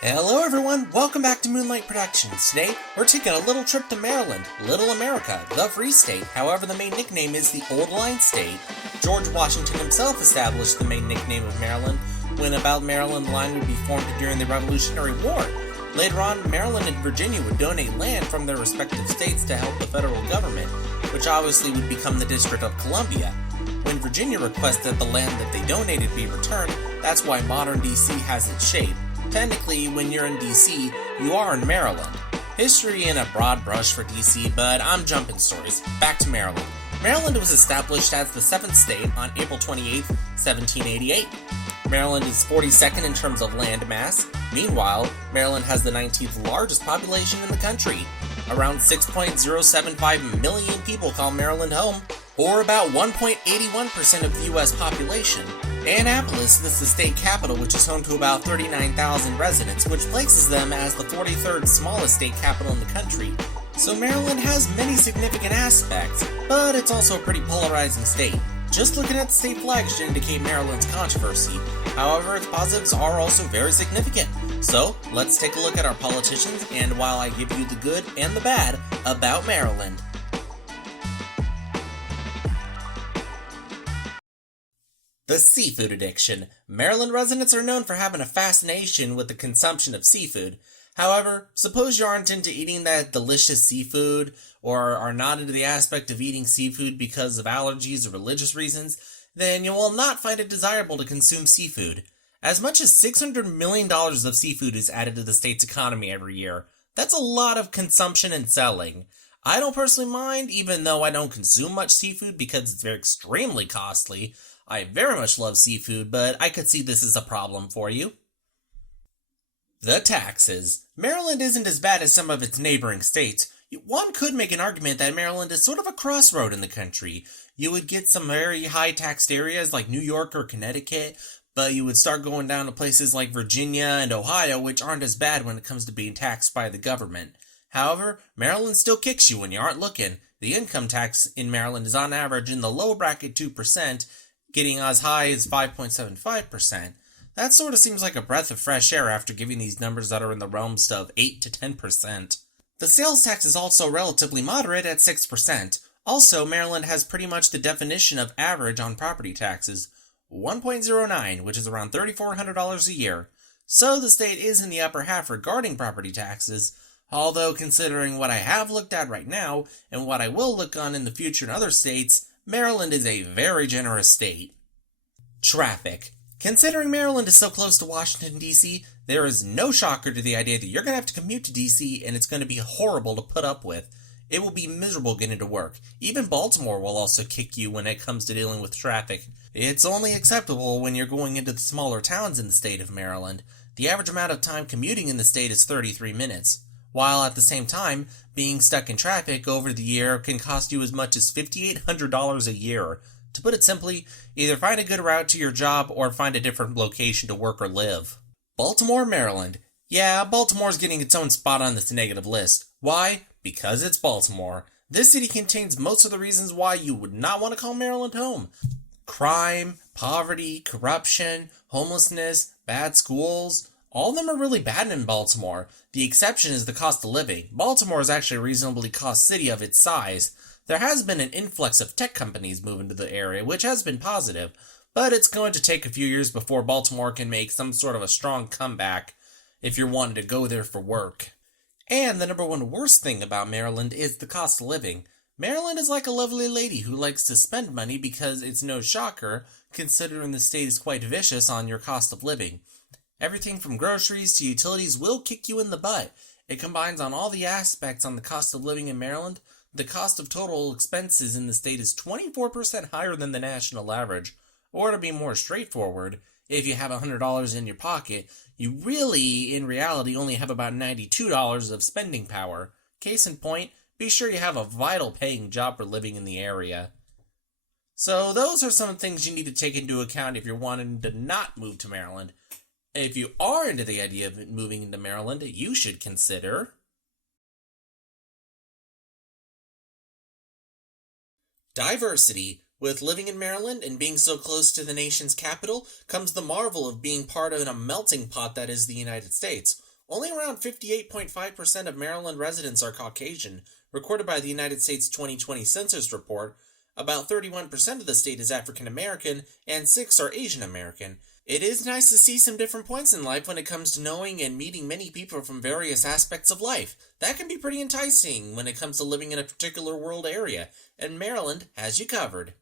Hello everyone, welcome back to Moonlight Productions. Today, we're taking a little trip to Maryland, Little America, the Free State. However, the main nickname is the Old Line State. George Washington himself established the main nickname of Maryland when about Maryland line would be formed during the Revolutionary War. Later on, Maryland and Virginia would donate land from their respective states to help the federal government, which obviously would become the District of Columbia. When Virginia requested that the land that they donated be returned, that's why modern DC has its shape. Technically, when you're in DC, you are in Maryland. History in a broad brush for DC, but I'm jumping stories. Back to Maryland. Maryland was established as the 7th state on April 28, 1788. Maryland is 42nd in terms of land mass. Meanwhile, Maryland has the 19th largest population in the country. Around 6.075 million people call Maryland home, or about 1.81% of the U.S. population. Annapolis is the state capital, which is home to about 39,000 residents, which places them as the 43rd smallest state capital in the country. So Maryland has many significant aspects, but it's also a pretty polarizing state. Just looking at the state flag should indicate Maryland's controversy. However, its positives are also very significant. So, let's take a look at our politicians, and while I give you the good and the bad about Maryland. The seafood addiction. Maryland residents are known for having a fascination with the consumption of seafood. However, suppose you aren't into eating that delicious seafood, or are not into the aspect of eating seafood because of allergies or religious reasons, then you will not find it desirable to consume seafood. As much as $600 million of seafood is added to the state's economy every year. That's a lot of consumption and selling. I don't personally mind, even though I don't consume much seafood because it's very extremely costly. I very much love seafood, but I could see this as a problem for you. The taxes. Maryland isn't as bad as some of its neighboring states. One could make an argument that Maryland is sort of a crossroad in the country. You would get some very high taxed areas like New York or Connecticut, but you would start going down to places like Virginia and Ohio, which aren't as bad when it comes to being taxed by the government. However, Maryland still kicks you when you aren't looking. The income tax in Maryland is on average in the low bracket 2%, getting as high as 5.75%. That sort of seems like a breath of fresh air after giving these numbers that are in the realms of 8 to 10%. The sales tax is also relatively moderate at 6%. Also, Maryland has pretty much the definition of average on property taxes, 1.09, which is around $3,400 a year. So the state is in the upper half regarding property taxes, although considering what I have looked at right now and what I will look on in the future in other states, Maryland is a very generous state. Traffic. Considering Maryland is so close to Washington, D.C., there is no shocker to the idea that you're going to have to commute to D.C. and it's going to be horrible to put up with. It will be miserable getting to work. Even Baltimore will also kick you when it comes to dealing with traffic. It's only acceptable when you're going into the smaller towns in the state of Maryland. The average amount of time commuting in the state is 33 minutes. While at the same time, being stuck in traffic over the year can cost you as much as $5,800 a year. To put it simply, either find a good route to your job or find a different location to work or live. Baltimore, Maryland. Yeah, Baltimore's getting its own spot on this negative list. Why? Because it's Baltimore. This city contains most of the reasons why you would not want to call Maryland home. Crime, poverty, corruption, homelessness, bad schools. All of them are really bad in Baltimore. The exception is the cost of living. Baltimore is actually a reasonably cost city of its size. There has been an influx of tech companies moving to the area, which has been positive, but it's going to take a few years before Baltimore can make some sort of a strong comeback if you're wanting to go there for work. And the number one worst thing about Maryland is the cost of living. Maryland is like a lovely lady who likes to spend money because it's no shocker, considering the state is quite vicious on your cost of living. Everything from groceries to utilities will kick you in the butt. It combines on all the aspects on the cost of living in Maryland. The cost of total expenses in the state is 24% higher than the national average. Or to be more straightforward, if you have $100 in your pocket, you really, in reality, only have about $92 of spending power. Case in point, be sure you have a vital paying job for living in the area. So those are some things you need to take into account if you're wanting to not move to Maryland. If you are into the idea of moving into Maryland, you should consider diversity. With living in Maryland and being so close to the nation's capital comes the marvel of being part of a melting pot that is the United States. Only around 58.5% of Maryland residents are Caucasian, recorded by the United States 2020 Census Report. About 31% of the state is African American, and 6 are Asian American. It is nice to see some different points in life when it comes to knowing and meeting many people from various aspects of life. That can be pretty enticing when it comes to living in a particular world area, and Maryland has you covered.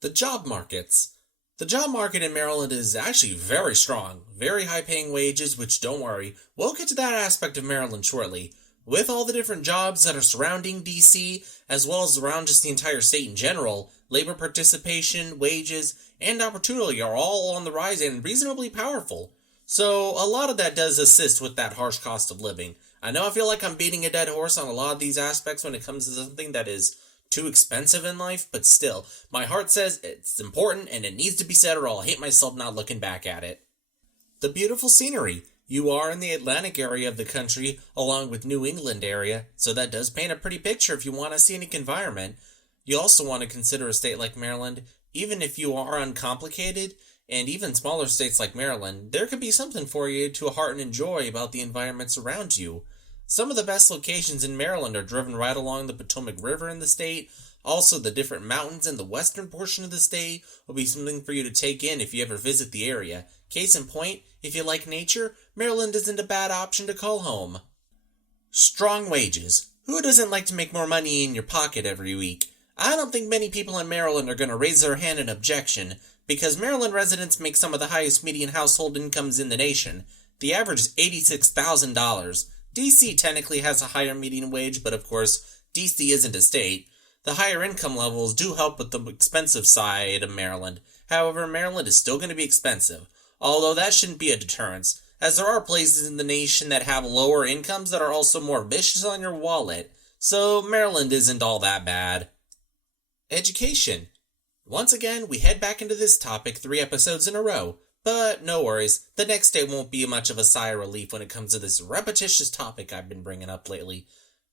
The job markets. The job market in Maryland is actually very strong. Very high-paying wages, which don't worry, we'll get to that aspect of Maryland shortly. With all the different jobs that are surrounding D.C., as well as around just the entire state in general, labor participation, wages, and opportunity are all on the rise and reasonably powerful. So a lot of that does assist with that harsh cost of living. I know I feel like I'm beating a dead horse on a lot of these aspects when it comes to something that is too expensive in life, but still, my heart says it's important and it needs to be said or I'll hate myself not looking back at it. The beautiful scenery. You are in the Atlantic area of the country, along with New England area, so that does paint a pretty picture if you want a scenic environment. You also want to consider a state like Maryland, even if you are uncomplicated, and even smaller states like Maryland, there could be something for you to heart and enjoy about the environments around you. Some of the best locations in Maryland are driven right along the Potomac River in the state. Also, the different mountains in the western portion of the state will be something for you to take in if you ever visit the area. Case in point, if you like nature, Maryland isn't a bad option to call home. Strong wages. Who doesn't like to make more money in your pocket every week? I don't think many people in Maryland are going to raise their hand in objection, because Maryland residents make some of the highest median household incomes in the nation. The average is $86,000. D.C. technically has a higher median wage, but of course, D.C. isn't a state. The higher income levels do help with the expensive side of Maryland. However, Maryland is still going to be expensive, although that shouldn't be a deterrence, as there are places in the nation that have lower incomes that are also more vicious on your wallet, so Maryland isn't all that bad. Education. Once again, we head back into this topic 3 episodes in a row, but no worries, the next day won't be much of a sigh of relief when it comes to this repetitious topic I've been bringing up lately.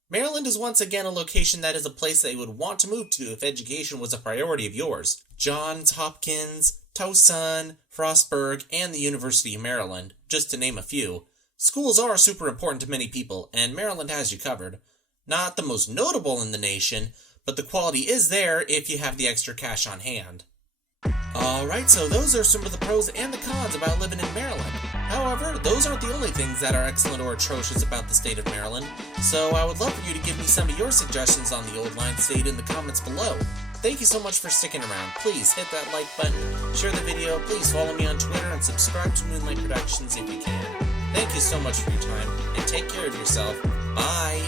Maryland is once again a location that is a place that you would want to move to if education was a priority of yours. Johns Hopkins, Towson, Frostburg, and the University of Maryland, just to name a few. Schools are super important to many people, and Maryland has you covered. Not the most notable in the nation, but the quality is there if you have the extra cash on hand. Alright, so those are some of the pros and the cons about living in Maryland. However, those aren't the only things that are excellent or atrocious about the state of Maryland, so I would love for you to give me some of your suggestions on the Old Line State in the comments below. Thank you so much for sticking around. Please hit that like button, share the video, please follow me on Twitter, and subscribe to Moonlight Productions if you can. Thank you so much for your time, and take care of yourself. Bye!